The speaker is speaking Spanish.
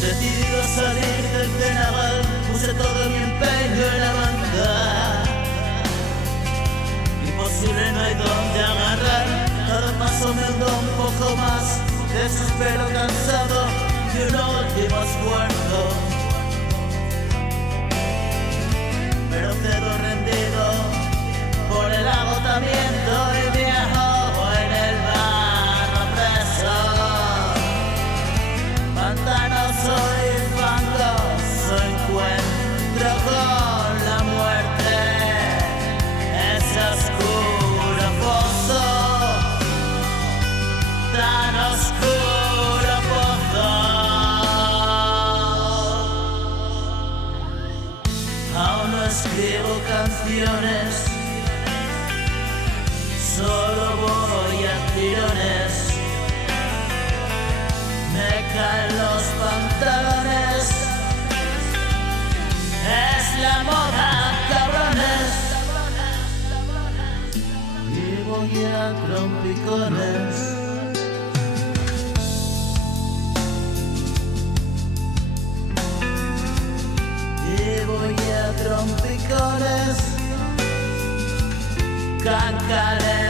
Decidido a salir del Cenagal, puse todo mi empeño en la banda. Imposible, no hay donde agarrar, cada paso me hundo un poco más. Desespero, cansado y un último esfuerzo, pero cedo rendido por el agotamiento y viajo en el barro preso. Pantanoso y fangoso encuentro con la muerte, ese oscuro pozo, tan oscuro pozo. Aún no escribo canciones, solo voy a tirones. Me caen los pantalones, es la moda, cabrones. Y voy a trompicones. Y voy a trompicones, cancales.